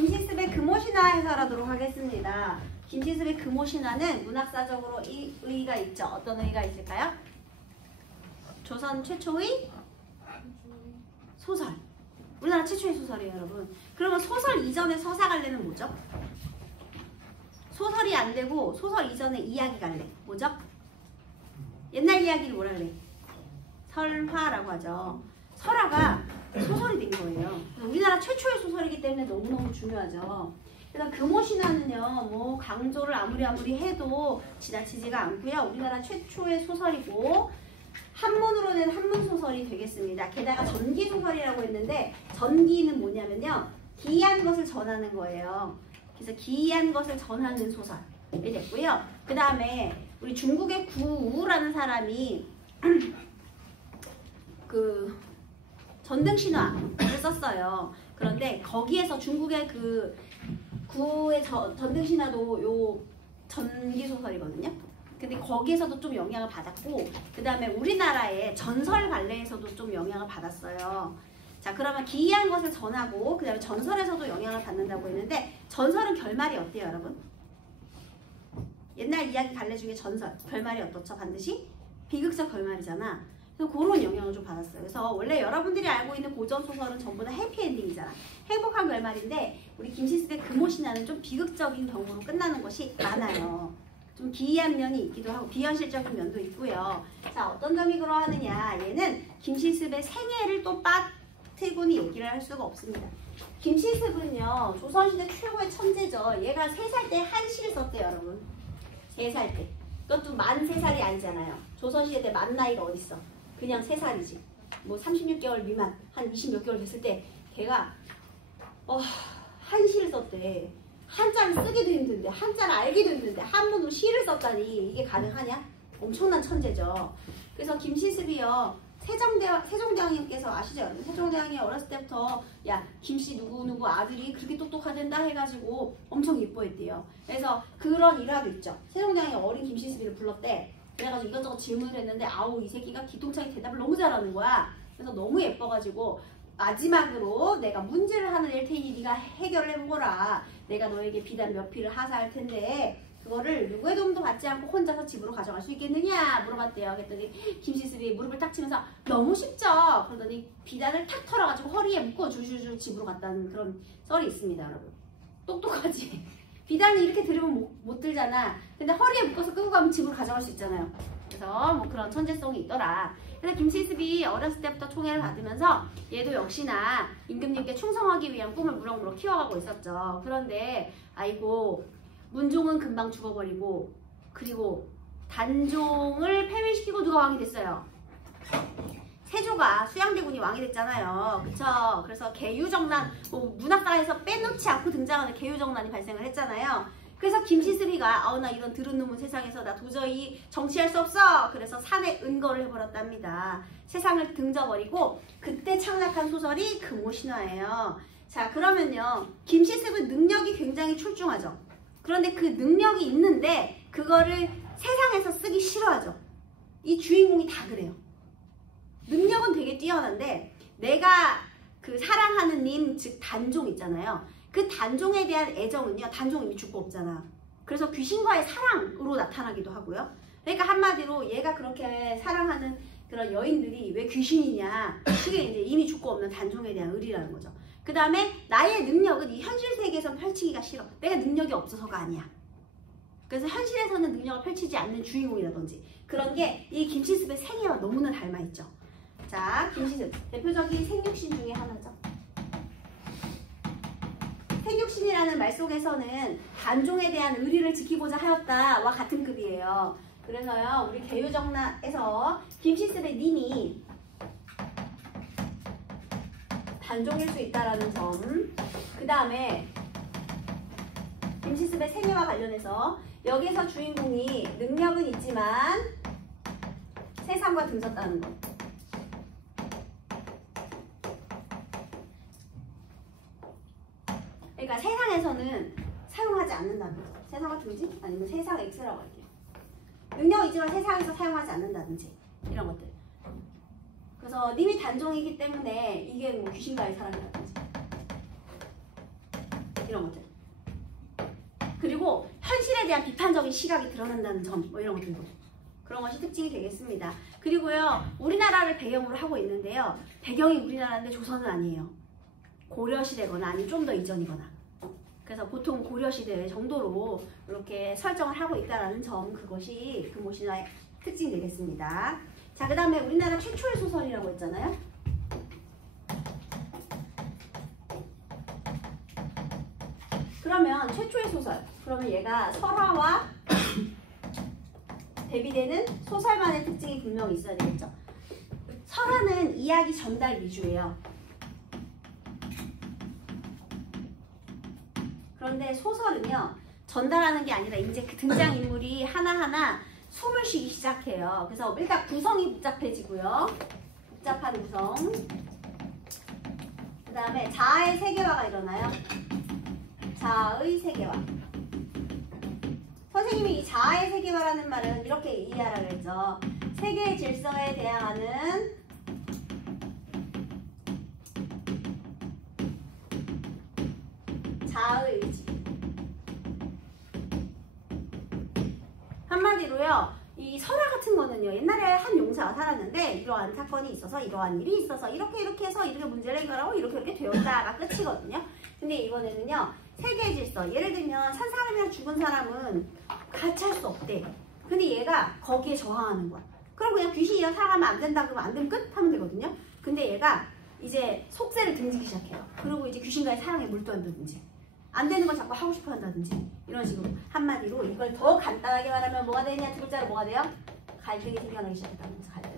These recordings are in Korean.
김시습의 금오신화 해설하도록 하겠습니다. 김시습의 금오신화는 문학사적으로 이 의의가 있죠. 어떤 의의가 있을까요? 조선 최초의 소설. 우리나라 최초의 소설이에요, 여러분. 그러면 소설 이전의 서사 갈래는 뭐죠? 소설이 안 되고 소설 이전의 이야기 갈래. 뭐죠? 옛날 이야기를 뭐라 그래? 설화라고 하죠. 설화가 소설이 된 거예요. 우리나라 최초의 소설이기 때문에 너무너무 중요하죠. 그래서 금오신화는요, 뭐 강조를 아무리 해도 지나치지가 않고요. 우리나라 최초의 소설이고 한문으로 된 한문 소설이 되겠습니다. 게다가 전기 소설이라고 했는데 전기는 뭐냐면요, 기이한 것을 전하는 거예요. 그래서 기이한 것을 전하는 소설이 됐고요. 그 다음에 우리 중국의 구우라는 사람이 그 전등신화를 썼어요. 그런데 거기에서 중국의 그 구의 전등신화도 요 전기소설이거든요. 근데 거기에서도 좀 영향을 받았고, 그 다음에 우리나라의 전설 발레에서도 좀 영향을 받았어요. 자, 그러면 기이한 것을 전하고 그 다음에 전설에서도 영향을 받는다고 했는데, 전설은 결말이 어때요, 여러분? 옛날 이야기 갈래 중에 전설 결말이 어떻죠? 반드시 비극적 결말이잖아. 그래서 그런 영향을 좀 받았어요. 그래서 원래 여러분들이 알고 있는 고전 소설은 전부 다 해피엔딩이잖아. 행복한 결말인데 우리 김시습의 금오신화는 좀 비극적인 경우로 끝나는 것이 많아요. 좀 기이한 면이 있기도 하고 비현실적인 면도 있고요. 자, 어떤 점이 그러하느냐, 얘는 김시습의 생애를 또 빠뜨고는 얘기를 할 수가 없습니다. 김시습은요, 조선시대 최고의 천재죠. 얘가 3살 때 한시를 썼대요, 여러분. 3살 때. 그것도 만 3살이 아니잖아요. 조선시대 때 만 나이가 어딨어. 그냥 3살이지. 뭐 36개월 미만, 한 20몇 개월 됐을 때 걔가 한시를 썼대. 한자를 쓰기도 힘든데, 한자를 알기도 힘든데 한문으로 시를 썼다니 이게 가능하냐? 엄청난 천재죠. 그래서 김시습이요, 세종대왕님께서 아시죠? 세종대왕이 어렸을 때부터 야, 김씨 누구누구 아들이 그렇게 똑똑하댄다 해가지고 엄청 예뻐했대요. 그래서 그런 일화도 있죠. 세종대왕이 어린 김시습이를 불렀대. 그래가지고 이것저것 질문을 했는데 아우, 이 새끼가 기똥차게 대답을 너무 잘하는 거야. 그래서 너무 예뻐가지고 마지막으로 내가 문제를 하나 낼 테니 네가 해결을 해보거라. 내가 너에게 비단 몇 피를 하사할 텐데 그거를 누구의 도움도 받지 않고 혼자서 집으로 가져갈 수 있겠느냐 물어봤대요. 그랬더니 김시습이 무릎을 딱 치면서 너무 쉽죠. 그러더니 비단을 탁 털어가지고 허리에 묶어 주주주 집으로 갔다는 그런 썰이 있습니다, 여러분. 똑똑하지? 비단을 이렇게 들으면 못 들잖아. 근데 허리에 묶어서 끄고 가면 집으로 가져갈 수 있잖아요. 그래서 뭐 그런 천재성이 있더라. 그래서 김시습이 어렸을 때부터 총애를 받으면서 얘도 역시나 임금님께 충성하기 위한 꿈을 무럭무럭 키워가고 있었죠. 그런데 아이고, 문종은 금방 죽어버리고, 그리고 단종을 패밀시키고 누가 왕이 됐어요? 세조가, 수양대군이 왕이 됐잖아요. 그쵸? 그래서 개유정난, 뭐 문학사에서 빼놓지 않고 등장하는 개유정난이 발생을 했잖아요. 그래서 김시습이가 나 이런 들은 놈은 세상에서 나 도저히 정치할 수 없어. 그래서 산에 은거를 해버렸답니다. 세상을 등져버리고 그때 창작한 소설이 금오신화예요. 자, 그러면요, 김시습은 능력이 굉장히 출중하죠. 그런데 그 능력이 있는데 그거를 세상에서 쓰기 싫어하죠. 이 주인공이 다 그래요. 능력은 되게 뛰어난데 내가 그 사랑하는 님, 즉 단종 있잖아요. 그 단종에 대한 애정은요, 단종이 이미 죽고 없잖아. 그래서 귀신과의 사랑으로 나타나기도 하고요. 그러니까 한마디로 얘가 그렇게 사랑하는 그런 여인들이 왜 귀신이냐, 그게 이제 이미 죽고 없는 단종에 대한 의리라는 거죠. 그 다음에 나의 능력은 이 현실 세계에서 펼치기가 싫어. 내가 능력이 없어서가 아니야. 그래서 현실에서는 능력을 펼치지 않는 주인공이라든지 그런 게 이 김시습의 생애와 너무나 닮아있죠. 자, 김시습 대표적인 생육신 중에 하나죠. 생육신이라는 말 속에서는 단종에 대한 의리를 지키고자 하였다와 같은 급이에요. 그래서요, 우리 개유정난에서 김시습의 님이 단종일 수 있다라는 점, 그 다음에 김시습의 생애와 관련해서 여기서 주인공이 능력은 있지만 세상과 등졌다는 것. 그러니까 세상에서는 사용하지 않는다든지, 세상과 등지? 아니면 세상 X라고 할게요. 능력이 있지만 세상에서 사용하지 않는다든지 이런 것들. 그래서 님이 단종이기 때문에 이게 뭐 귀신과의 사랑이라든지 이런 것들. 그리고 현실에 대한 비판적인 시각이 드러난다는 점, 뭐 이런 것들도. 그런 것이 특징이 되겠습니다. 그리고요, 우리나라를 배경으로 하고 있는데요. 배경이 우리나라인데 조선은 아니에요. 고려시대거나 아니면 좀 더 이전이거나. 그래서 보통 고려시대 정도로 이렇게 설정을 하고 있다는 점, 그것이 금오신화의 특징이 되겠습니다. 자, 그 다음에 우리나라 최초의 소설이라고 했잖아요. 그러면 최초의 소설, 그러면 얘가 설화와 대비되는 소설만의 특징이 분명히 있어야 되겠죠. 설화는 이야기 전달 위주예요. 그런데 소설은요, 전달하는 게 아니라 이제 그 등장인물이 하나하나 숨을 쉬기 시작해요. 그래서 일단 구성이 복잡해지고요. 복잡한 구성. 그 다음에 자아의 세계화가 일어나요. 자아의 세계화. 선생님이 이 자아의 세계화라는 말은 이렇게 이해하라고 했죠. 세계의 질서에 대항하는 자아의 의지. 한마디로요, 이 설화 같은 거는요, 옛날에 한 용사가 살았는데 이러한 사건이 있어서 이러한 일이 있어서 이렇게 해서 이렇게 문제를 해결하고 이렇게 되었다가 끝이거든요. 근데 이번에는요, 세계의 질서. 예를 들면 산 사람이랑 죽은 사람은 같이 할 수 없대. 근데 얘가 거기에 저항하는 거야. 그럼 그냥 귀신이랑 살아가면 안 된다 그러면 안 되면 끝? 하면 되거든요. 근데 얘가 이제 속세를 등지기 시작해요. 그리고 이제 귀신과의 사랑에 몰두한다든지 안 되는 걸 자꾸 하고 싶어 한다든지 이런 식으로. 한마디로 이걸 더 간단하게 말하면 뭐가 되냐, 두 글자로 뭐가 돼요? 갈등이 생겨나기 시작했다는 거죠. 갈등.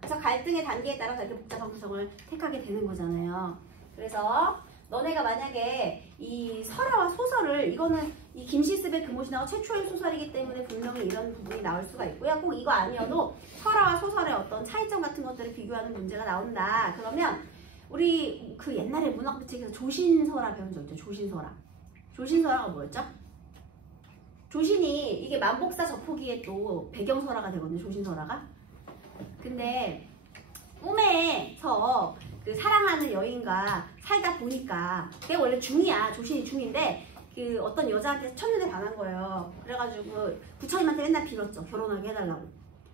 그래서 갈등의 단계에 따라서 이렇게 복잡한 구성을 택하게 되는 거잖아요. 그래서 너네가 만약에 이 설화와 소설을, 이거는 이 김시습의 금오신화가 최초의 소설이기 때문에 분명히 이런 부분이 나올 수가 있고요. 꼭 이거 아니어도 설화와 소설의 어떤 차이점 같은 것들을 비교하는 문제가 나온다. 그러면 우리 그 옛날에 문학부 책에서 조신설화 배운 적 있죠. 조신설화. 조신설화가 뭐였죠? 조신이 이게 만복사 저포기에 또 배경설화가 되거든요. 조신설화가. 근데 꿈에서 그 사랑하는 여인과 살다 보니까, 걔가 원래 중이야. 조신이 중인데 그 어떤 여자한테 첫눈에 반한 거예요. 그래가지고 부처님한테 맨날 빌었죠. 결혼하게 해달라고.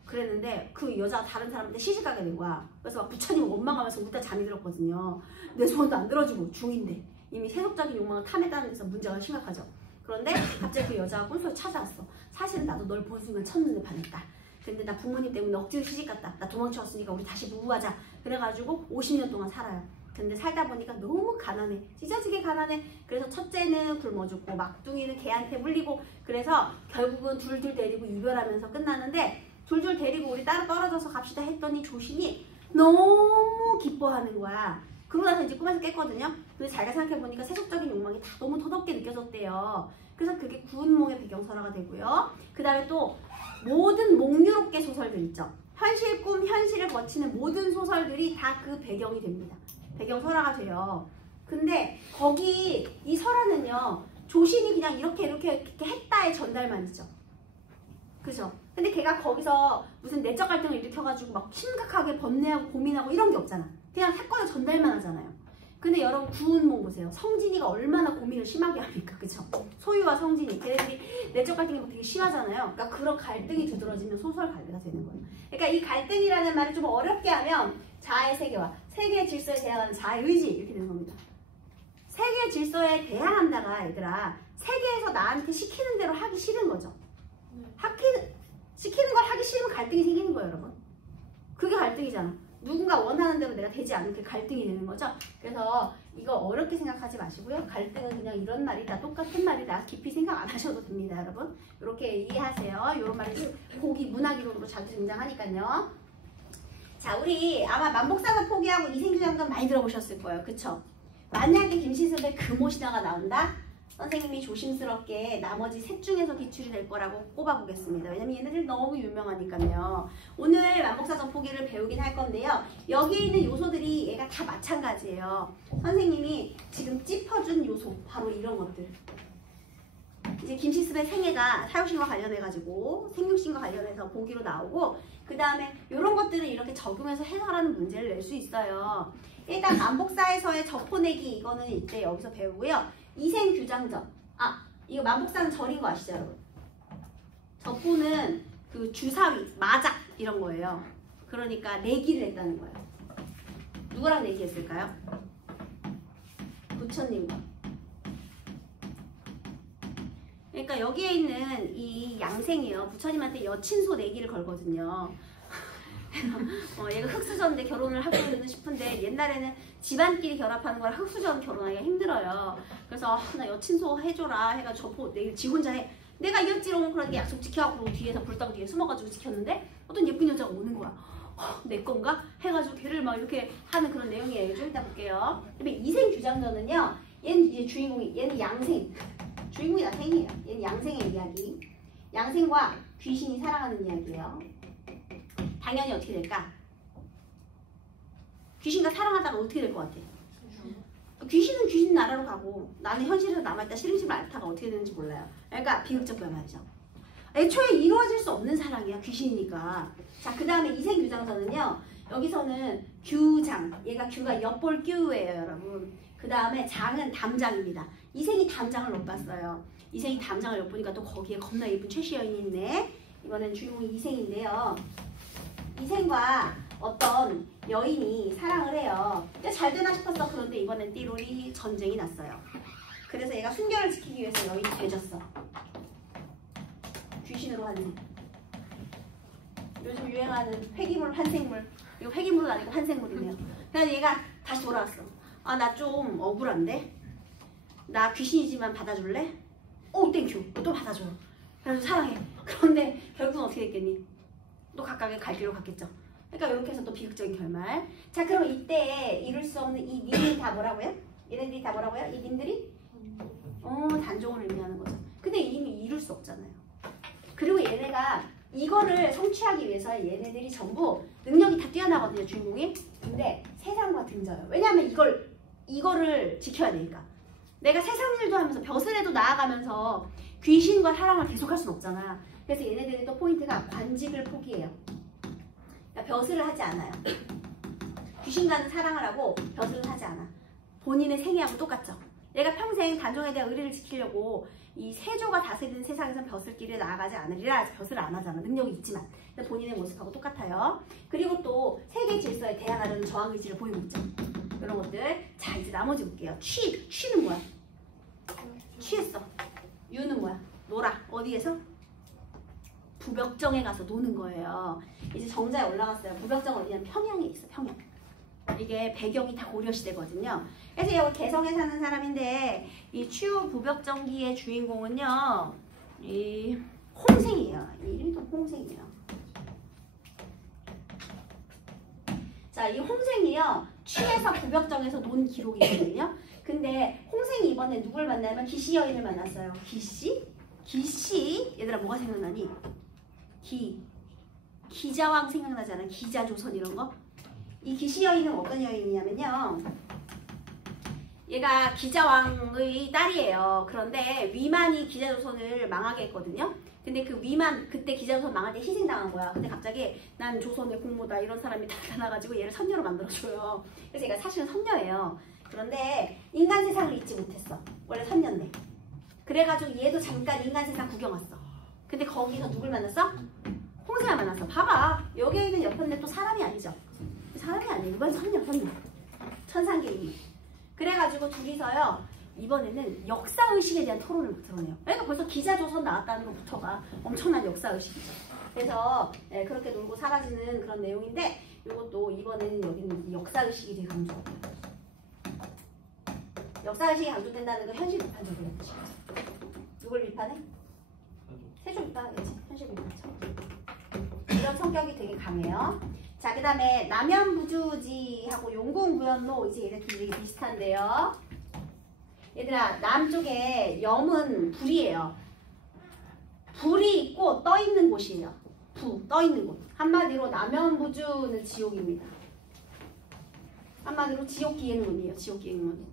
그랬는데 그 여자가 다른 사람한테 시집가게 된 거야. 그래서 막 부처님 원망하면서 울다 잠이 들었거든요. 내 소원도 안 들어주고 중인데 이미 세속적인 욕망을 탐했다는 데서 문제가 심각하죠. 그런데 갑자기 그 여자가 꿈속에 찾아왔어. 사실은 나도 널 본 순간 첫눈에 반했다. 근데 나 부모님 때문에 억지로 시집갔다. 나 도망쳐왔으니까 우리 다시 부부하자. 그래가지고 50년 동안 살아요. 근데 살다 보니까 너무 가난해. 찢어지게 가난해. 그래서 첫째는 굶어 죽고 막둥이는 걔한테 물리고, 그래서 결국은 둘둘 데리고 이별하면서 끝나는데, 둘둘 데리고 우리 따로 떨어져서 갑시다 했더니 조신이 너무 기뻐하는 거야. 그러고 나서 이제 꿈에서 깼거든요. 근데 자기가 생각해보니까 세속적인 욕망이 다 너무 더럽게 느껴졌대요. 그래서 그게 구운몽의 배경설화가 되고요. 그 다음에 또 모든 몽유롭게 소설들 있죠. 현실 꿈, 현실을 거치는 모든 소설들이 다 그 배경이 됩니다. 배경설화가 돼요. 근데 거기 이 설화는요, 조신이 그냥 이렇게 했다의 전달만 있죠. 그죠? 근데 걔가 거기서 무슨 내적 갈등을 일으켜가지고 막 심각하게 번뇌하고 고민하고 이런 게 없잖아. 그냥 사건을 전달만 하잖아요. 근데 여러분 구운몽 보세요. 성진이가 얼마나 고민을 심하게 합니까? 그쵸? 소유와 성진이. 걔네들이 내적 갈등이 되게 심하잖아요. 그러니까 그런 갈등이 두드러지면 소설 갈래가 되는 거예요. 그러니까 이 갈등이라는 말을 좀 어렵게 하면 자아의 세계와 세계의 질서에 대항하는 자아의 의지, 이렇게 되는 겁니다. 세계의 질서에 대항한다가 얘들아, 세계에서 나한테 시키는 대로 하기 싫은 거죠. 시키는 걸 하기 싫으면 갈등이 생기는 거예요, 여러분. 그게 갈등이잖아. 누군가 원하는 대로 내가 되지 않는 게 갈등이 되는 거죠. 그래서 이거 어렵게 생각하지 마시고요. 갈등은 그냥 이런 말이다, 똑같은 말이다, 깊이 생각 안 하셔도 됩니다, 여러분. 이렇게 이해하세요. 이런 말이 고기 문학이론으로 자주 등장하니까요. 자, 우리 아마 만복사가 포기하고 이생주장전 많이 들어보셨을 거예요. 그쵸? 만약에 김시습의 금오신화가 나온다? 선생님이 조심스럽게 나머지 셋 중에서 기출이 될 거라고 꼽아보겠습니다. 왜냐면 얘네들 너무 유명하니까요. 오늘 만복사전 포기를 배우긴 할 건데요. 여기 있는 요소들이 얘가 다 마찬가지예요. 선생님이 지금 짚어준 요소, 바로 이런 것들. 이제 김시습의 생애가 사육신과 관련해가지고 생육신과 관련해서 보기로 나오고 그 다음에 이런 것들을 이렇게 적용해서 해설하는 문제를 낼 수 있어요. 일단 만복사에서의 저포내기 이거는 이때 여기서 배우고요. 이생규장전. 이거 만복사는 절인 거 아시죠 여러분? 저포는 그 주사위, 마작 이런 거예요. 그러니까 내기를 했다는 거예요. 누구랑 내기했을까요? 부처님과. 그러니까 여기에 있는 이 양생이요. 부처님한테 여친소 내기를 걸거든요. 얘가 흑수저인데 결혼을 하고는 싶은데 옛날에는 집안끼리 결합하는 거라 흑수저는 결혼하기가 힘들어요. 그래서 나 여친소 해줘라 해가지고 저 내일 지 혼자 해. 내가 이었지롱 그러니까 약속 지켜갖고 뒤에서 불당 뒤에 숨어가지고 지켰는데 어떤 예쁜 여자가 오는 거야. 내 건가? 해가지고 걔를 막 이렇게 하는 그런 내용이에요. 좀 이따 볼게요. 그다음에 이생규장전은요. 얘는 이제 주인공이 얘는 양생. 주인공이 나생이에요. 얘는 양생의 이야기. 양생과 귀신이 사랑하는 이야기예요. 당연히 어떻게 될까? 귀신과 사랑하다가 어떻게 될 것 같아? 귀신은 귀신 나라로 가고 나는 현실에서 남아있다 시름시름 앓다가 어떻게 되는지 몰라요. 그러니까 비극적이야 말이죠. 애초에 이루어질 수 없는 사랑이야 귀신이니까. 자, 그 다음에 이생규장전은요. 여기서는 규장, 얘가 규가 엿볼 규예요 여러분. 그 다음에 장은 담장입니다. 이생이 담장을 못 봤어요. 이생이 담장을 못 보니까 또 거기에 겁나 예쁜 최씨 여인이 있네. 이거는 주인공이 이생인데요. 이생과 어떤 여인이 사랑을 해요. 근데 잘 되나 싶었어. 그런데 이번엔 띠로리 전쟁이 났어요. 그래서 얘가 순결을 지키기 위해서 여인이 되졌어. 귀신으로 환생. 요즘 유행하는 폐기물 환생물. 이거 폐기물은 아니고 환생물이네요. 그래서 얘가 다시 돌아왔어. 나 좀 억울한데? 나 귀신이지만 받아줄래? 오 땡큐. 또 받아줘요. 그래서 사랑해. 그런데 결국은 어떻게 됐겠니? 또 각각의 갈 길로 갔겠죠. 그러니까 이렇게 해서 또 비극적인 결말. 자, 그럼 이때 이룰 수 없는 이 님이 다 뭐라고요? 얘네들이 다 뭐라고요? 이 님들이? 단종을 의미하는 거죠. 근데 이미 이룰 수 없잖아요. 그리고 얘네가 이거를 성취하기 위해서 얘네들이 전부 능력이 다 뛰어나거든요, 주인공이. 근데 세상과 등져요. 왜냐하면 이거를 지켜야 되니까. 내가 세상 일도 하면서 벼슬에도 나아가면서 귀신과 사랑을 계속할 순 없잖아. 그래서 얘네들이 또 포인트가 관직을 포기해요. 그러니까 벼슬을 하지 않아요. 귀신과는 사랑을 하고 벼슬은 하지 않아. 본인의 생애하고 똑같죠. 얘가 평생 단종에 대한 의리를 지키려고 이 세조가 다스리는 세상에선 벼슬길에 나아가지 않으리라 벼슬을 안 하잖아. 능력이 있지만. 근데 본인의 모습하고 똑같아요. 그리고 또 세계 질서에 대항하려는 저항 의지를 보이고 있죠. 이런 것들. 자, 이제 나머지 볼게요. 취는 뭐야? 취했어. 유는 뭐야? 놀아. 어디에서? 부벽정에 가서 노는 거예요. 이제 정자에 올라갔어요. 부벽정 어디냐면 평양에 있어. 평양. 이게 배경이 다 고려시대거든요. 그래서 여기 개성에 사는 사람인데 이 추 부벽정기의 주인공은요. 이 홍생이에요. 이 이름도 홍생이에요. 자, 이 홍생이요. 취해서 부벽정에서 논 기록이 있거든요. 근데 홍생이 이번에 누굴 만나면 기씨 여인을 만났어요. 기씨? 기씨? 얘들아 뭐가 생각나니? 기자왕 생각나잖아. 기자조선 이런 거. 이 기씨 여인은 어떤 여인이냐면요. 얘가 기자왕의 딸이에요. 그런데 위만이 기자조선을 망하게 했거든요. 근데 그 위만 그때 기자조선 망할 때 희생당한 거야. 근데 갑자기 난 조선의 공모다 이런 사람이 나타나가지고 얘를 선녀로 만들어줘요. 그래서 얘가 사실은 선녀예요. 그런데 인간 세상을 잊지 못했어. 원래 선녀인데. 그래가지고 얘도 잠깐 인간 세상 구경 왔어. 근데 거기서 누굴 만났어? 홍생을 만났어. 봐봐. 여기에 있는 옆편데 또 사람이 아니죠. 사람이 아니에요. 이건 선녀. 천상계인이. 그래가지고 둘이서요. 이번에는 역사의식에 대한 토론을 드러내요. 그러니까 벌써 기자조선 나왔다는 것부터가 엄청난 역사의식이죠. 그래서 그렇게 놀고 사라지는 그런 내용인데 이것도 이번에는 여기는 역사의식이 되게 강조돼요. 역사의식이 강조된다는 건 현실 비판적이라는 뜻이죠. 누굴 비판해? 세조 비판하겠지. 현실 비판처럼. 이런 성격이 되게 강해요. 자, 그 다음에 남연부주지하고 용궁무연로 이제 얘네들이 비슷한데요. 얘들아, 남쪽에 염은 불이에요. 불이 있고 떠 있는 곳이에요. 떠 있는 곳. 한마디로 남연부주는 지옥입니다. 한마디로 지옥 기행문이에요. 지옥 기행문.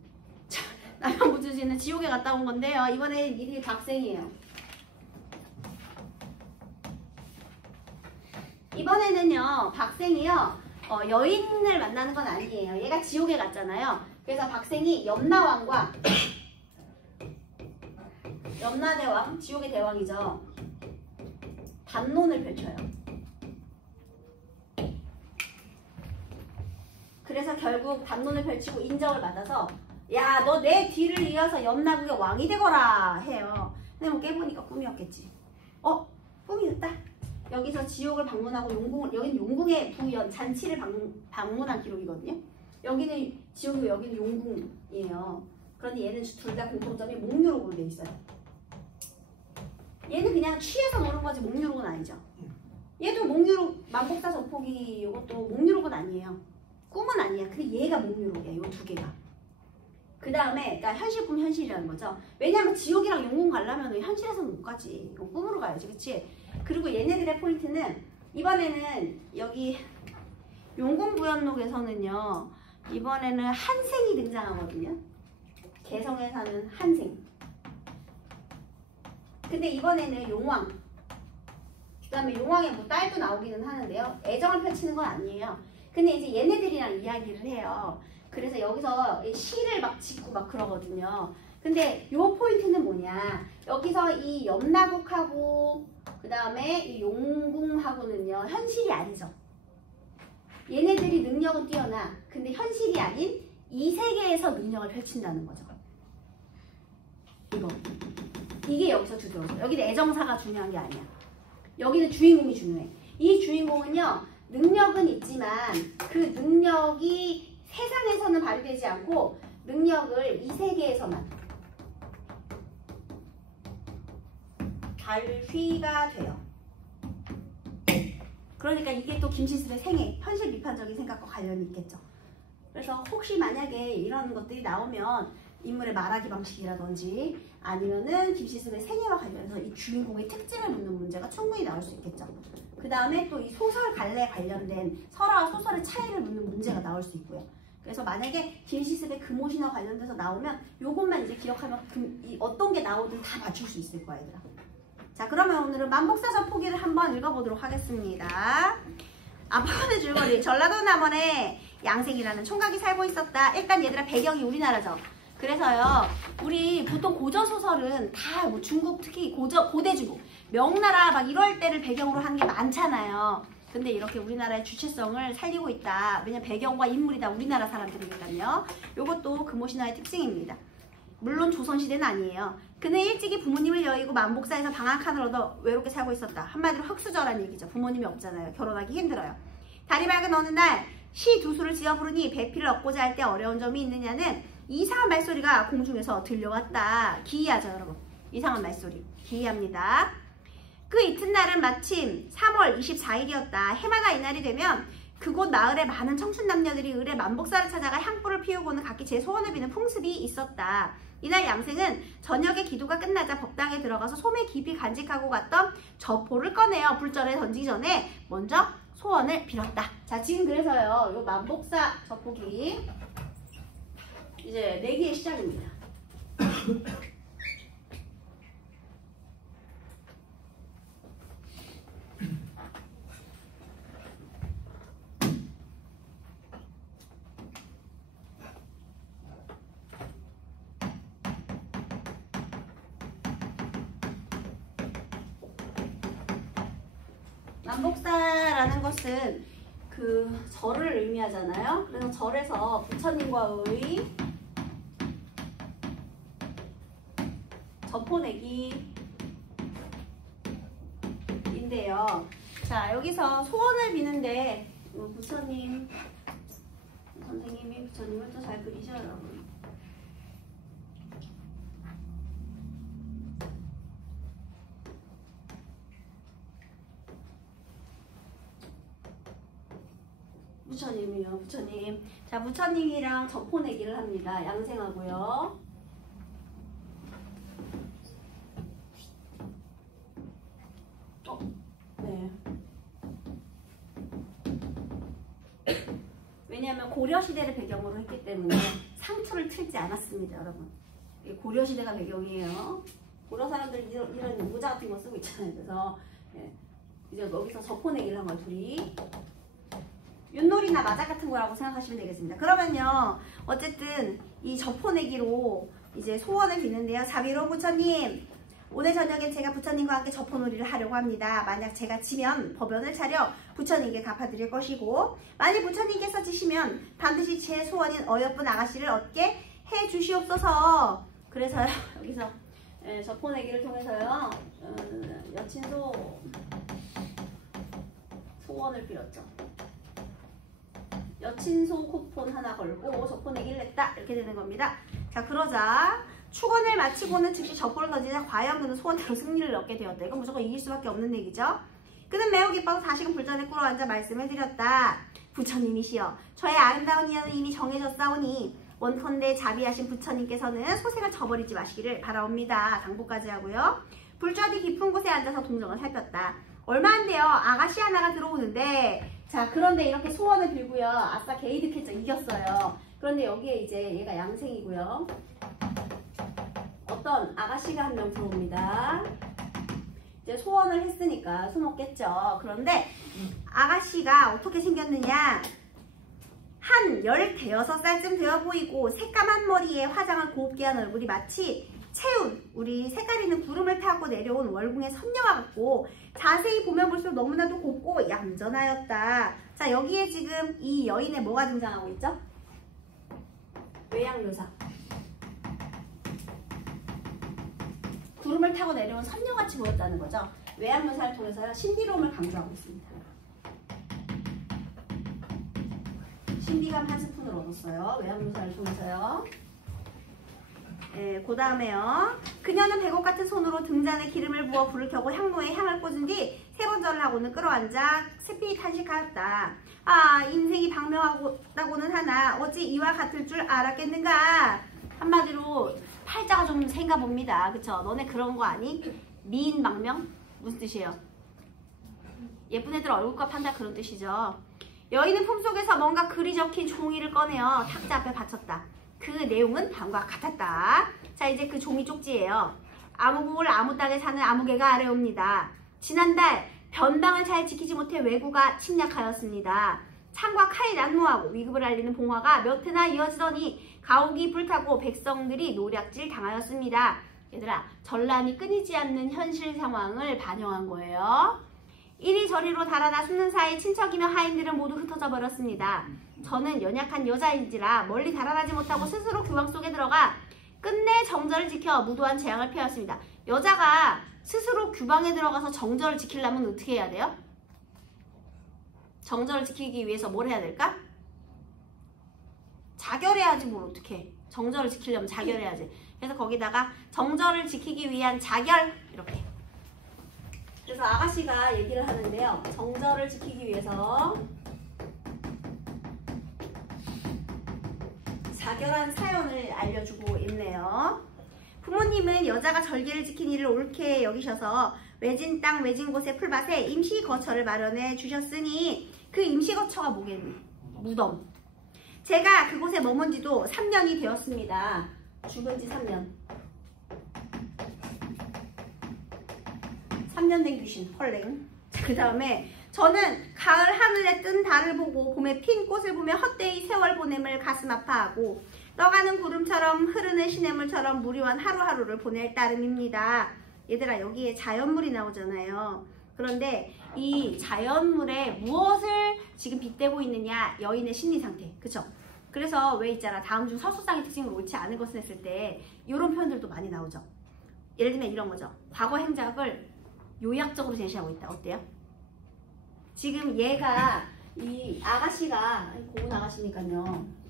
자, 남연부주지 아버지는 지옥에 갔다 온 건데요. 이번에 일이 박생이에요. 이번에는요, 박생이요, 여인을 만나는 건 아니에요. 얘가 지옥에 갔잖아요. 그래서 박생이 염라왕과 염라대왕, 지옥의 대왕이죠. 반론을 펼쳐요. 그래서 결국 반론을 펼치고 인정을 받아서 야, 너 내 뒤를 이어서 염라국의 왕이 되거라 해요. 근데 뭐 깨보니까 꿈이었겠지. 꿈이었다. 여기서 지옥을 방문하고 용궁을, 여기는 용궁의 부연, 잔치를 방문한 기록이거든요. 여기는 지옥이고 여기는 용궁이에요. 그런데 얘는 둘 다 공통점이 목유록으로 돼 있어요. 얘는 그냥 취해서 노는 거지 목유록은 아니죠. 얘도 목유록, 만복사 저포기 이것도 목유록은 아니에요. 꿈은 아니야. 근데 얘가 목유록이야. 요 두 개가. 그 다음에 그러니까 현실 꿈 현실이라는 거죠. 왜냐하면 지옥이랑 용궁 가려면 현실에서는 못 가지. 이거 꿈으로 가야지. 그치? 그리고 얘네들의 포인트는 이번에는 여기 용궁부연록에서는요. 이번에는 한생이 등장하거든요. 개성에 사는 한생. 근데 이번에는 용왕. 그 다음에 용왕의 뭐 딸도 나오기는 하는데요. 애정을 펼치는 건 아니에요. 근데 이제 얘네들이랑 이야기를 해요. 그래서 여기서 시를 막 짓고 막 그러거든요. 근데 요 포인트는 뭐냐. 여기서 이 염라국하고 그 다음에 이 용궁하고는요. 현실이 아니죠. 얘네들이 능력은 뛰어나. 근데 현실이 아닌 이 세계에서 능력을 펼친다는 거죠. 이게 여기서 두려워요. 여기는 애정사가 중요한 게 아니야. 여기는 주인공이 중요해. 이 주인공은요. 능력은 있지만 그 능력이 세상에서는 발휘되지 않고 능력을 이 세계에서만 발휘가 돼요. 그러니까 이게 또 김신습의 생애, 현실 비판적인 생각과 관련이 있겠죠. 그래서 혹시 만약에 이런 것들이 나오면 인물의 말하기 방식이라든지 아니면은 김신습의 생애와 관련해서 이 주인공의 특징을 묻는 문제가 충분히 나올 수 있겠죠. 그 다음에 또 이 소설 갈래 관련된 설화와 소설의 차이를 묻는 문제가 나올 수 있고요. 그래서 만약에 김신습의 금오신화 관련돼서 나오면 요것만 이제 기억하면 어떤 게 나오든 다 맞출 수 있을 거야, 얘들아. 자, 그러면 오늘은 만복사서 포기를 한번 읽어보도록 하겠습니다. 안팎의 줄거리. 전라도 남원에 양생이라는 총각이 살고 있었다. 일단 얘들아 배경이 우리나라죠. 그래서요, 우리 보통 고전소설은 다 뭐 중국, 특히 고대 중국, 명나라 막 이럴 때를 배경으로 하는 게 많잖아요. 근데 이렇게 우리나라의 주체성을 살리고 있다. 왜냐면 배경과 인물이 다 우리나라 사람들이니까요. 이것도 금오신화의 특징입니다. 물론 조선시대는 아니에요. 그는 일찍이 부모님을 여의고 만복사에서 방학한을 얻어 외롭게 살고 있었다. 한마디로 흙수저란 얘기죠. 부모님이 없잖아요. 결혼하기 힘들어요. 달이 밝은 어느 날 시 두 수를 지어 부르니 배필을 얻고자 할 때 어려운 점이 있느냐는 이상한 말소리가 공중에서 들려왔다. 기이하죠, 여러분. 이상한 말소리. 기이합니다. 그 이튿날은 마침 3월 24일이었다. 해마다 이날이 되면 그곳 마을에 많은 청춘 남녀들이 을의 만복사를 찾아가 향불을 피우고는 각기 제 소원을 비는 풍습이 있었다. 이날 양생은 저녁에 기도가 끝나자 법당에 들어가서 솜에 깊이 간직하고 갔던 저포를 꺼내어 불전에 던지기 전에 먼저 소원을 빌었다. 자, 지금 그래서요, 요 만복사 저포기 이제 내기의 시작입니다. 만복사라는 것은 그 절을 의미하잖아요. 그래서 절에서 부처님과의 저포내기인데요. 자, 여기서 소원을 비는데 부처님 선생님이 부처님을 또 잘 그리셔요, 여러분. 부처님이요, 부처님. 자, 부처님이랑 저포내기를 합니다. 양생하고요. 네. 왜냐하면 고려시대를 배경으로 했기 때문에 상투를 틀지 않았습니다, 여러분. 고려시대가 배경이에요. 고려 사람들 이런 모자 같은 거 쓰고 있잖아요. 그래서 이제 여기서 저포내기를 한 거야, 둘이. 윷놀이나 마작 같은 거라고 생각하시면 되겠습니다. 그러면요, 어쨌든 이 저포내기로 이제 소원을 비는데요. 자비로운 부처님, 오늘 저녁엔 제가 부처님과 함께 저포놀이를 하려고 합니다. 만약 제가 지면 법연을 차려 부처님께 갚아드릴 것이고, 만약 부처님께서 지시면 반드시 제 소원인 어여쁜 아가씨를 얻게 해 주시옵소서. 그래서요, 여기서 저포내기를 통해서요, 여친소 소원을 빌었죠. 여친소 쿠폰 하나 걸고 저포내기를 냈다, 이렇게 되는 겁니다. 자, 그러자 축원을 마치고는 즉시 저포를 던지자 과연 그는 소원대로 승리를 얻게 되었다. 이건 무조건 이길 수밖에 없는 얘기죠. 그는 매우 기뻐서 다시금 불전에 꿇어앉아 말씀을 드렸다. 부처님이시여, 저의 아름다운 인연은 이미 정해졌사오니 원컨대 자비하신 부처님께서는 소생을 저버리지 마시기를 바라옵니다. 당부까지 하고요. 불좌디 깊은 곳에 앉아서 동정을 살폈다. 얼마 안 돼요. 아가씨 하나가 들어오는데, 자, 그런데 이렇게 소원을 빌고요. 아싸 게이드 캐쳐 이겼어요. 그런데 여기에 이제 얘가 양생이고요. 어떤 아가씨가 한 명 들어옵니다. 이제 소원을 했으니까 숨었겠죠. 그런데 아가씨가 어떻게 생겼느냐. 한 16살 되어 보이고 새까만 머리에 화장을 곱게 한 얼굴이 마치 채운 우리 색깔 있는 구름을 타고 내려온 월궁의 선녀와 같고, 자세히 보면 볼수록 너무나도 곱고 얌전하였다. 자, 여기에 지금 이 여인의 뭐가 등장하고 있죠? 외양묘사. 구름을 타고 내려온 선녀같이 보였다는 거죠. 외양묘사를 통해서요, 신비로움을 강조하고 있습니다. 신비감 한 스푼을 얻었어요. 외양묘사를 통해서요. 그 다음에요. 그녀는 배곡 같은 손으로 등잔에 기름을 부어 불을 켜고 향로에 향을 꽂은 뒤 세 번 절을 하고는 끌어앉아 슬피 탄식하였다. 아, 인생이 방명하고는 하나 어찌 이와 같을 줄 알았겠는가. 한마디로 팔자가 좀 생가 봅니다. 그쵸? 너네 그런 거 아니? 미인 망명? 무슨 뜻이에요? 예쁜 애들 얼굴과 판다, 그런 뜻이죠. 여인은 품속에서 뭔가 글이 적힌 종이를 꺼내어 탁자 앞에 바쳤다. 그 내용은 다음과 같았다. 자, 이제 그 종이 쪽지예요. 아무국을 아무 땅에 사는 아무개가 아래옵니다. 지난달 변방을 잘 지키지 못해 왜구가 침략하였습니다. 창과 칼이 난무하고 위급을 알리는 봉화가 몇 해나 이어지더니 가옥이 불타고 백성들이 노략질 당하였습니다. 얘들아, 전란이 끊이지 않는 현실 상황을 반영한 거예요. 이리저리로 달아나 숨는 사이 친척이며 하인들은 모두 흩어져 버렸습니다. 저는 연약한 여자인지라 멀리 달아나지 못하고 스스로 규방 속에 들어가 끝내 정절을 지켜 무도한 재앙을 피하였습니다. 여자가 스스로 규방에 들어가서 정절을 지키려면 어떻게 해야 돼요? 정절을 지키기 위해서 뭘 해야 될까? 자결해야지. 뭘 어떻게 해. 정절을 지키려면 자결해야지. 그래서 거기다가 정절을 지키기 위한 자결, 이렇게. 그래서 아가씨가 얘기를 하는데요. 정절을 지키기 위해서 자결한 사연을 알려주고 있네요. 부모님은 여자가 절개를 지킨 일을 옳게 여기셔서 외진 땅 외진 곳의 풀밭에 임시 거처를 마련해 주셨으니, 그 임시 거처가 뭐겠니? 무덤. 제가 그곳에 머문 지도 3년이 되었습니다. 죽은 지 3년. 3년 된 귀신, 헐랭. 그 다음에 저는 가을 하늘에 뜬 달을 보고 봄에 핀 꽃을 보며 헛되이 세월 보냄을 가슴 아파하고 떠가는 구름처럼 흐르는 시냇물처럼 무료한 하루하루를 보낼 따름입니다. 얘들아, 여기에 자연물이 나오잖아요. 그런데 이 자연물에 무엇을 지금 빗대고 있느냐? 여인의 심리 상태. 그쵸? 그래서 왜 있잖아. 다음 중 서술상의 특징을 옳지 않은 것을 했을 때 이런 표현들도 많이 나오죠. 예를 들면 이런 거죠. 과거 행적을 요약적으로 제시하고 있다. 어때요? 지금 얘가, 이 아가씨가, 고운 아가씨니까요.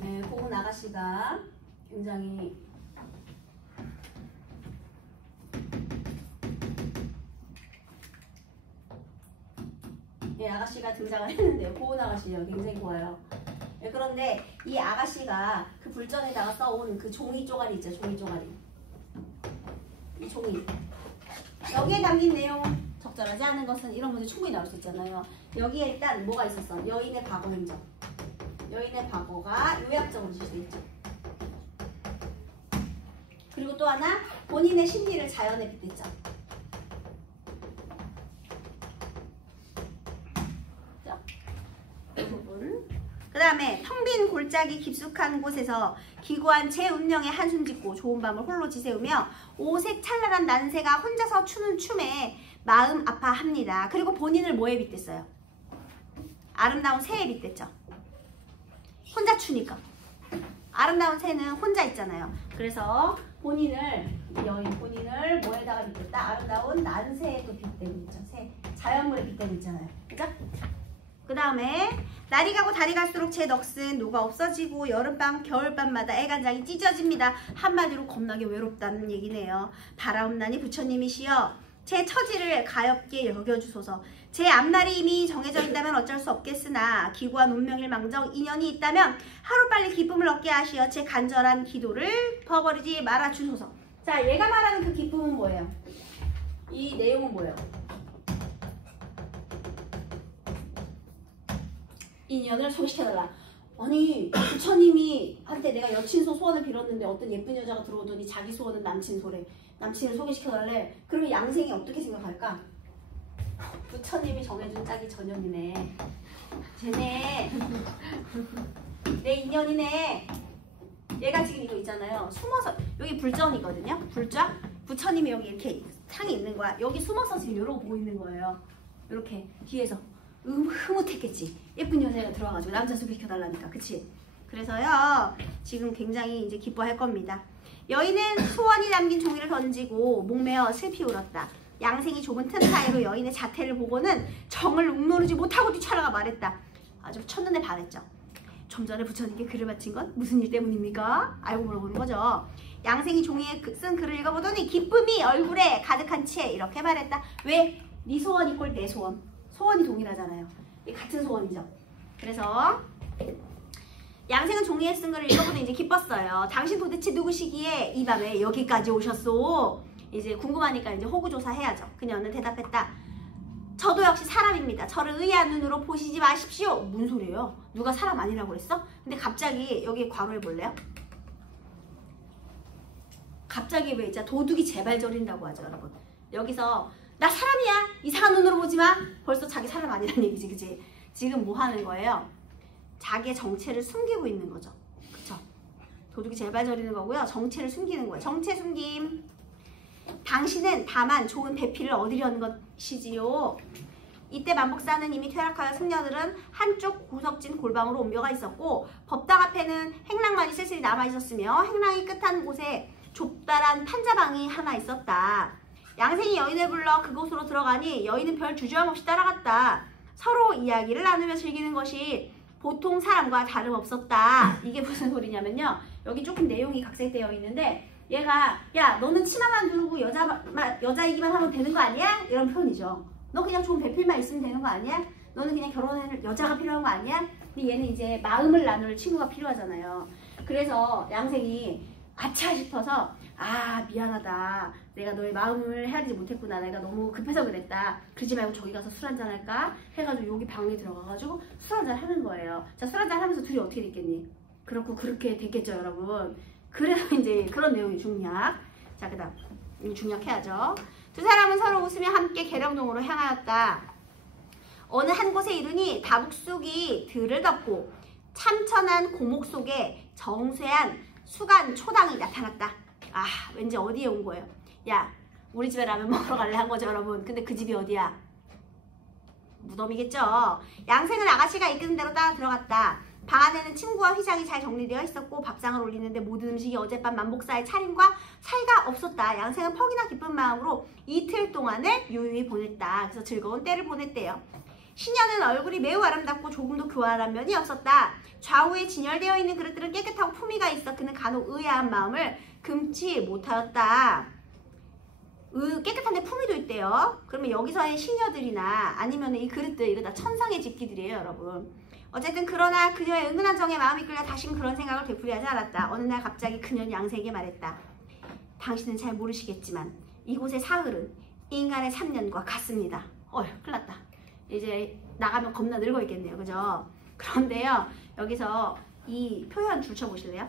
네, 고운 아가씨가 굉장히 아가씨가 등장을 했는데요. 고운 아가씨예요. 굉장히 좋아요. 네, 그런데 이 아가씨가 그 불전에다가 써온 그 종이 쪼가리 있죠. 종이 쪼가리. 이 종이. 여기에 담긴 내용 적절하지 않은 것은 이런 문제 충분히 나올 수 있잖아요. 여기에 일단 뭐가 있었어? 여인의 과거 행적. 여인의 과거가 요약적으로 줄 수 있죠. 그리고 또 하나 본인의 심리를 자연에 빗댔죠. 이 부분. 그 다음에 텅 빈 골짜기 깊숙한 곳에서 기구한 제 운명에 한숨 짓고 좋은 밤을 홀로 지새우며 오색 찬란한 난새가 혼자서 추는 춤에 마음 아파합니다. 그리고 본인을 뭐에 빗댔어요? 아름다운 새에 빗댔죠. 혼자 추니까. 아름다운 새는 혼자 있잖아요. 그래서 여인 본인을 뭐에다가 빗댔다? 아름다운 난새에 또 빗대고 있죠. 새, 자연물에 빗대고 있잖아요. 그죠? 그 다음에 날이 가고 달이 갈수록 제 넋은 녹아 없어지고 여름밤 겨울밤마다 애간장이 찢어집니다. 한마디로 겁나게 외롭다는 얘기네요. 바라옵나니 부처님이시여 제 처지를 가엾게 여겨주소서. 제 앞날이 이미 정해져 있다면 어쩔 수 없겠으나 기구한 운명일 망정 인연이 있다면 하루빨리 기쁨을 얻게 하시어 제 간절한 기도를 버버리지 말아주소서. 자, 얘가 말하는 그 기쁨은 뭐예요? 이 내용은 뭐예요? 인연을 소개시켜달라. 아니 부처님이 한테 내가 여친소 소원을 빌었는데 어떤 예쁜 여자가 들어오더니 자기 소원은 남친 소래. 남친을 소개시켜달래. 그러면 양생이 어떻게 생각할까? 부처님이 정해준 짝이 전연이네. 쟤네 내 인연이네. 얘가 지금 이거 있잖아요. 숨어서 여기 불전이거든요. 불좌. 부처님이 여기 이렇게 상이 있는 거야. 여기 숨어서 지금 이러고 보고 있는 거예요. 이렇게 뒤에서 흐뭇했겠지. 예쁜 여자가 들어와가지고 남자 소개시켜달라니까. 그치? 그래서요 지금 굉장히 이제 기뻐할 겁니다. 여인은 소원이 담긴 종이를 던지고 목매어 슬피 울었다. 양생이 좁은 틈 사이로 여인의 자태를 보고는 정을 욱누르지 못하고 뒤쳐나가 말했다. 아주 첫눈에 반했죠. 좀 전에 부처님께 글을 바친 건 무슨 일 때문입니까? 알고 물어보는 거죠. 양생이 종이에 쓴 글을 읽어보더니 기쁨이 얼굴에 가득한 채 이렇게 말했다. 왜? 네 소원 이꼴 내 소원. 소원이 동일하잖아요. 같은 소원이죠. 그래서 양생은 종이에 쓴 글을 읽어보더니 이제 기뻤어요. 당신 도대체 누구시기에 이 밤에 여기까지 오셨소? 이제 궁금하니까 이제 호구조사 해야죠. 그녀는 대답했다. 저도 역시 사람입니다. 저를 의아한 눈으로 보시지 마십시오. 무슨 소리예요? 누가 사람 아니라고 그랬어? 근데 갑자기 여기 괄호해 볼래요? 갑자기 왜 이제 도둑이 제발 저린다고 하죠, 여러분. 여기서 나 사람이야. 이상한 눈으로 보지 마. 벌써 자기 사람 아니란 얘기지, 그치? 지금 뭐 하는 거예요? 자기의 정체를 숨기고 있는 거죠. 그쵸? 도둑이 제발 저리는 거고요. 정체를 숨기는 거예요. 정체 숨김. 당신은 다만 좋은 배필을 얻으려는 것이지요. 이때 만복사는 이미 퇴락하여 승려들은 한쪽 구석진 골방으로 옮겨가 있었고 법당 앞에는 행랑만이 쓸쓸히 남아있었으며 행랑이 끝한 곳에 좁다란 판자방이 하나 있었다. 양생이 여인을 불러 그곳으로 들어가니 여인은 별 주저함 없이 따라갔다. 서로 이야기를 나누며 즐기는 것이 보통 사람과 다름없었다. 이게 무슨 소리냐면요. 여기 조금 내용이 각색되어 있는데 얘가 야 너는 치마만 두르고 여자이기만 하면 되는 거 아니야? 이런 표현이죠. 너 그냥 좋은 배필만 있으면 되는 거 아니야? 너는 그냥 결혼할 여자가 필요한 거 아니야? 근데 얘는 이제 마음을 나눌 친구가 필요하잖아요. 그래서 양생이 아차 싶어서 아 미안하다. 내가 너의 마음을 헤아리지 못했구나. 내가 너무 급해서 그랬다. 그러지 말고 저기 가서 술 한잔 할까? 해가지고 여기 방에 들어가가지고 술 한잔 하는 거예요. 자, 술 한잔 하면서 둘이 어떻게 됐겠니? 그렇게 됐겠죠, 여러분. 그래서 이제 그런 내용이 중략. 자, 그 다음 중략해야죠. 두 사람은 서로 웃으며 함께 계령동으로 향하였다. 어느 한 곳에 이르니 다북쑥이 들을 덮고 참천한 고목 속에 정쇠한 수간 초당이 나타났다. 아, 왠지 어디에 온 거예요? 야, 우리 집에 라면 먹으러 갈래 한 거죠, 여러분. 근데 그 집이 어디야? 무덤이겠죠. 양생은 아가씨가 이끄는 대로 따라 들어갔다. 방 안에는 침구와 휘장이 잘 정리되어 있었고 밥상을 올리는데 모든 음식이 어젯밤 만복사의 차림과 차이가 없었다. 양생은 퍽이나 기쁜 마음으로 이틀 동안을 유유히 보냈다. 그래서 즐거운 때를 보냈대요. 시녀는 얼굴이 매우 아름답고 조금도 교활한 면이 없었다. 좌우에 진열되어 있는 그릇들은 깨끗하고 품위가 있어 그는 간혹 의아한 마음을 금치 못하였다. 깨끗한데 품위도 있대요. 그러면 여기서의 시녀들이나 아니면 이 그릇들 이거 다 천상의 집기들이에요, 여러분. 어쨌든 그러나 그녀의 은근한 정에 마음이 끌려 다시는 그런 생각을 되풀이하지 않았다. 어느 날 갑자기 그녀는 양생에게 말했다. 당신은 잘 모르시겠지만 이곳의 사흘은 인간의 3년과 같습니다. 큰일 났다. 이제 나가면 겁나 늙어 있겠네요. 그죠? 그런데요, 여기서 이 표현 줄쳐보실래요?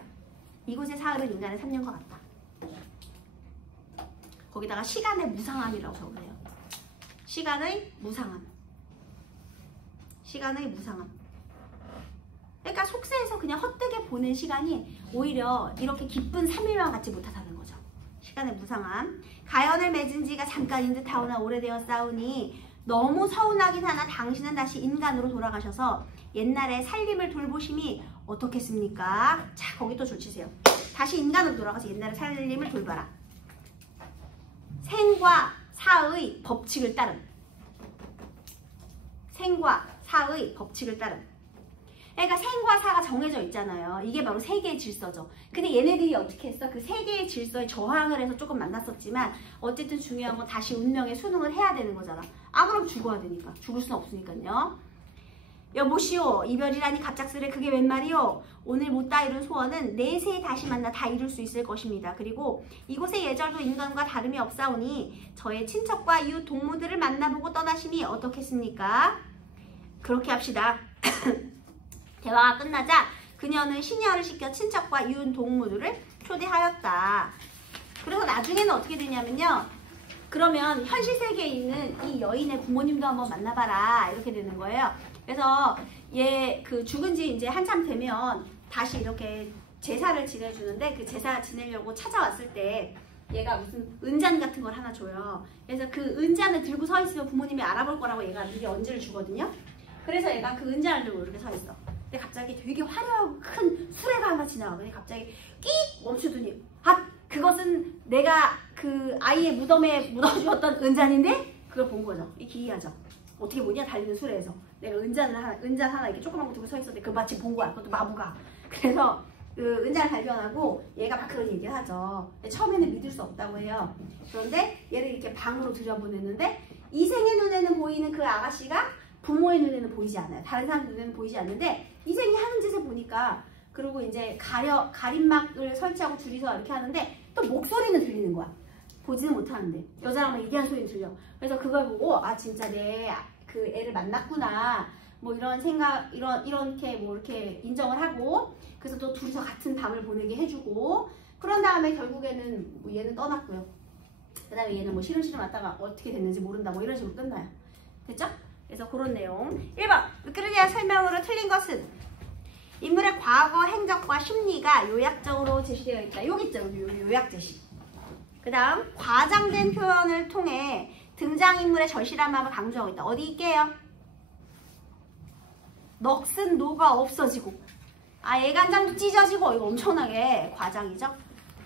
이곳의 사흘은 인간의 3년과 같다. 거기다가 시간의 무상함이라고 적으세요. 시간의 무상함. 시간의 무상함. 그러니까 속세에서 그냥 헛되게 보낸 시간이 오히려 이렇게 기쁜 3일만 같지 못하다는 거죠. 시간의 무상함. 가연을 맺은 지가 잠깐인 듯 하오나 오래되었사오니 너무 서운하긴 하나 당신은 다시 인간으로 돌아가셔서 옛날에 살림을 돌보심이 어떻겠습니까? 자, 거기 또 줄치세요. 다시 인간으로 돌아가서 옛날에 살림을 돌봐라. 생과 사의 법칙을 따름. 생과 사의 법칙을 따름. 그러니까 생과 사가 정해져 있잖아요. 이게 바로 세계의 질서죠. 근데 얘네들이 어떻게 했어? 그 세계의 질서에 저항을 해서 조금 만났었지만 어쨌든 중요한 건 다시 운명에 순응을 해야 되는 거잖아. 그럼 죽어야 되니까. 죽을 수는 없으니까요. 여보시오, 이별이라니 갑작스레 그게 웬 말이오? 오늘 못다 이룬 소원은 내세에 다시 만나 다 이룰 수 있을 것입니다. 그리고 이곳의 예절도 인간과 다름이 없사오니 저의 친척과 이웃 동무들을 만나보고 떠나심이 어떻겠습니까? 그렇게 합시다. 대화가 끝나자 그녀는 시녀를 시켜 친척과 이웃 동무들을 초대하였다. 그래서 나중에는 어떻게 되냐면요. 그러면 현실 세계에 있는 이 여인의 부모님도 한번 만나봐라. 이렇게 되는 거예요. 그래서 얘 그 죽은 지 이제 한참 되면 다시 이렇게 제사를 지내주는데 그 제사 지내려고 찾아왔을 때 얘가 무슨 은잔 같은 걸 하나 줘요. 그래서 그 은잔을 들고 서 있으면 부모님이 알아볼 거라고 얘가 미리 언지를 주거든요. 그래서 얘가 그 은잔을 들고 이렇게 서 있어. 근데 갑자기 되게 화려하고 큰 수레가 하나 지나가. 근데 갑자기 끼익 멈추더니 그것은 내가 그 아이의 무덤에 묻어주었던 은잔인데? 그걸 본 거죠. 이 기이하죠. 어떻게 보냐? 달리는 수레에서 내가 은잔 하나 이렇게 조그만 거 들고 서 있었는데 그거 마치 본 거야. 그것도 마부가. 그래서 그 은잔을 발견하고 얘가 막 그런 얘기를 하죠. 처음에는 믿을 수 없다고 해요. 그런데 얘를 이렇게 방으로 들여보냈는데 이생의 눈에는 보이는 그 아가씨가 부모의 눈에는 보이지 않아요. 다른 사람 눈에는 보이지 않는데 이생이 하는 짓을 보니까 그리고 이제 가림막을 설치하고 둘이서 이렇게 하는데 또 목소리는 들리는 거야. 보지는 못하는데 여자랑 막 얘기하는 소리는 들려. 그래서 그걸 보고 진짜 내 그 애를 만났구나 뭐 이런 생각 이렇게 뭐 이렇게 인정을 하고 그래서 또 둘이서 같은 밤을 보내게 해주고 그런 다음에 결국에는 뭐 얘는 떠났고요. 그 다음에 얘는 뭐 시름시름 왔다가 어떻게 됐는지 모른다 뭐 이런 식으로 끝나요. 됐죠? 그래서 그런 내용. 1번 위키피디아 설명으로 틀린 것은 인물의 과거 행적과 심리가 요약적으로 제시되어 있다. 여기 있죠. 요약 제시. 그 다음 과장된 표현을 통해 등장인물의 절실한 마음을 강조하고 있다. 어디 있게요? 넋은 노가 없어지고 애간장도 찢어지고 이거 엄청나게 과장이죠.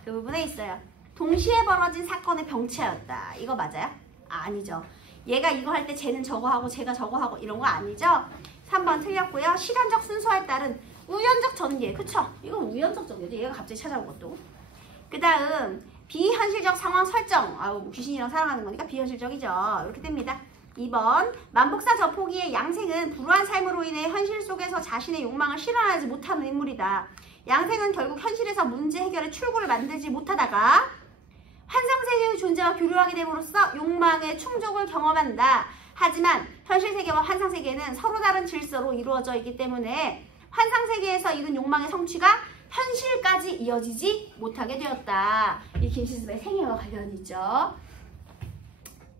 그 부분에 있어요. 동시에 벌어진 사건의 병치하였다. 이거 맞아요? 아니죠. 얘가 이거 할 때 쟤는 저거 하고 쟤가 저거 하고 이런 거 아니죠? 3번 틀렸고요. 시간적 순서에 따른 우연적 전개. 그쵸? 이건 우연적 전개죠. 얘가 갑자기 찾아온 것도. 그 다음 비현실적 상황 설정. 귀신이랑 살아가는 거니까 비현실적이죠. 이렇게 됩니다. 2번 만복사 저포기의 양생은 불우한 삶으로 인해 현실 속에서 자신의 욕망을 실현하지 못하는 인물이다. 양생은 결국 현실에서 문제 해결의 출구를 만들지 못하다가 환상세계의 존재와 교류하게 됨으로써 욕망의 충족을 경험한다. 하지만 현실세계와 환상세계는 서로 다른 질서로 이루어져 있기 때문에 환상세계에서 이룬 욕망의 성취가 현실까지 이어지지 못하게 되었다. 이 김시습의 생애와 관련이 있죠.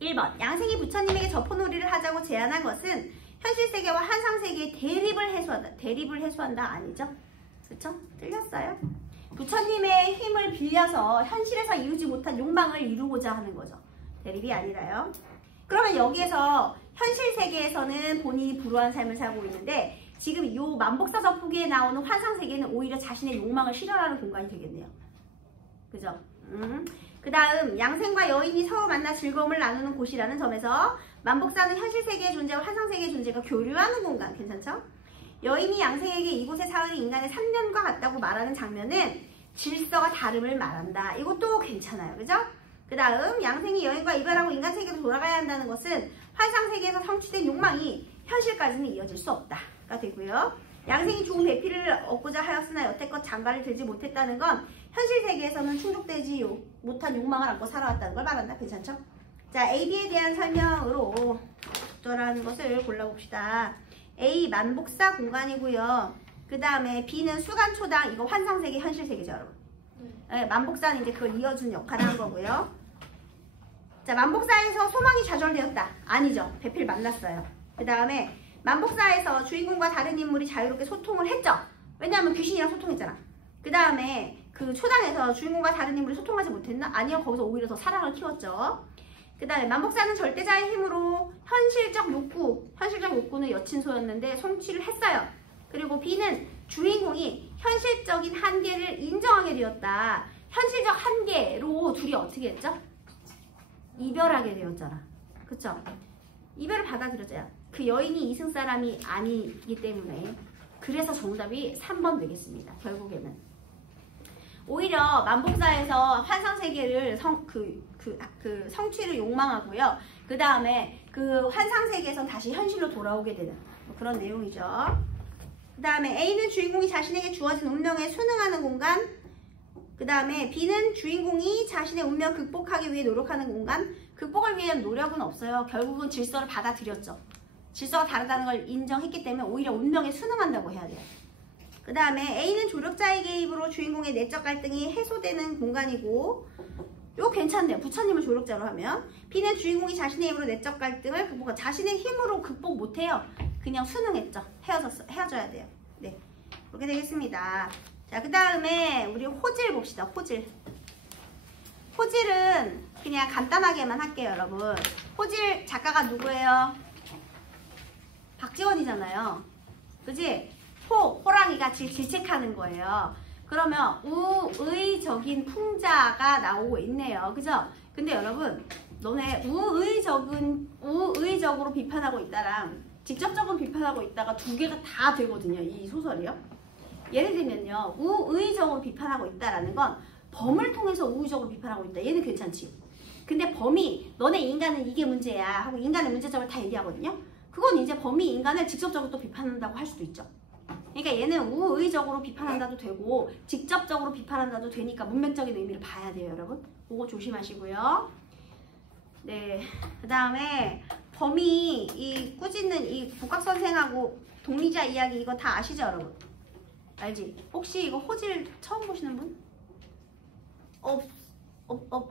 1번 양생이 부처님에게 저포놀이를 하자고 제안한 것은 현실세계와 환상세계의 대립을 해소한다. 대립을 해소한다 아니죠? 그렇죠? 틀렸어요. 부처님의 힘을 빌려서 현실에서 이루지 못한 욕망을 이루고자 하는 거죠. 대립이 아니라요. 그러면 여기에서 현실 세계에서는 본인이 불우한 삶을 살고 있는데 지금 이 만복사 저포기에 나오는 환상 세계는 오히려 자신의 욕망을 실현하는 공간이 되겠네요. 그죠? 그 다음 양생과 여인이 서로 만나 즐거움을 나누는 곳이라는 점에서 만복사는 현실 세계의 존재와 환상 세계의 존재가 교류하는 공간. 괜찮죠? 여인이 양생에게 이곳의 사흘이 인간의 3년과 같다고 말하는 장면은 질서가 다름을 말한다. 이것도 괜찮아요. 그죠? 그 다음 양생이 여인과 이별하고 인간 세계로 돌아가야 한다는 것은 환상 세계에서 성취된 욕망이 현실까지는 이어질 수 없다가 되고요. 양생이 좋은 배필을 얻고자 하였으나 여태껏 장가를 들지 못했다는 건 현실 세계에서는 충족되지 못한 욕망을 안고 살아왔다는 걸 말한다. 괜찮죠? 자, A, B에 대한 설명으로 적절한 것을 골라봅시다. A, 만복사 공간이고요. 그 다음에 B는 수간초당, 이거 환상세계, 현실세계죠, 여러분. 네, 만복사는 이제 그걸 이어주는 역할을 한 거고요. 자, 만복사에서 소망이 좌절되었다. 아니죠. 배필 만났어요. 그 다음에 만복사에서 주인공과 다른 인물이 자유롭게 소통을 했죠. 왜냐하면 귀신이랑 소통했잖아. 그 다음에 그 초당에서 주인공과 다른 인물이 소통하지 못했나? 아니요. 거기서 오히려 더 사랑을 키웠죠. 그 다음에 만복사는 절대자의 힘으로 현실적 욕구는 여친소였는데 성취를 했어요. 그리고 B는 주인공이 현실적인 한계를 인정하게 되었다. 현실적 한계로 둘이 어떻게 했죠? 이별하게 되었잖아. 그쵸? 이별을 받아들였잖아. 그 여인이 이승 사람이 아니기 때문에. 그래서 정답이 3번 되겠습니다. 결국에는. 오히려 만복사에서 환상세계를 성취를 욕망하고요. 그 다음에 그 환상세계에선 다시 현실로 돌아오게 되는 그런 내용이죠. 그 다음에 A는 주인공이 자신에게 주어진 운명에 순응하는 공간. 그 다음에 B는 주인공이 자신의 운명 극복하기 위해 노력하는 공간. 극복을 위한 노력은 없어요. 결국은 질서를 받아들였죠. 질서가 다르다는 걸 인정했기 때문에 오히려 운명에 순응한다고 해야 돼요. 그 다음에 A는 조력자의 개입으로 주인공의 내적 갈등이 해소되는 공간이고, 이거 괜찮네요. 부처님을 조력자로 하면. B는 주인공이 자신의 힘으로 내적 갈등을 극복하고, 자신의 힘으로 극복 못해요. 그냥 순응했죠. 헤어져야 돼요. 네, 그렇게 되겠습니다. 자, 그 다음에 우리 호질 봅시다. 호질은 그냥 간단하게만 할게요, 여러분. 호질 작가가 누구예요? 박지원이잖아요. 그지? 호랑이가 질책하는 거예요. 그러면 우의적인 풍자가 나오고 있네요. 그죠? 근데 여러분, 너네 우의적으로 비판하고 있다랑 직접적으로 비판하고 있다가 두 개가 다 되거든요. 이 소설이요. 예를 들면요. 우의적으로 비판하고 있다라는 건 범을 통해서 우의적으로 비판하고 있다. 얘는 괜찮지. 근데 범이 너네 인간은 이게 문제야 하고 인간의 문제점을 다 얘기하거든요. 그건 이제 범이 인간을 직접적으로 또 비판한다고 할 수도 있죠. 그러니까 얘는 우의적으로 비판한다도 되고 직접적으로 비판한다도 되니까 문맥적인 의미를 봐야 돼요, 여러분. 그거 조심하시고요. 네, 그 다음에 범이 이 꾸짖는 이 복학선생하고 동리자 이야기 이거 다 아시죠, 여러분? 알지? 혹시 이거 호질 처음 보시는 분?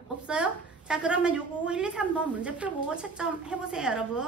없어요? 자, 그러면 요거 1, 2, 3번 문제 풀고 채점 해보세요, 여러분.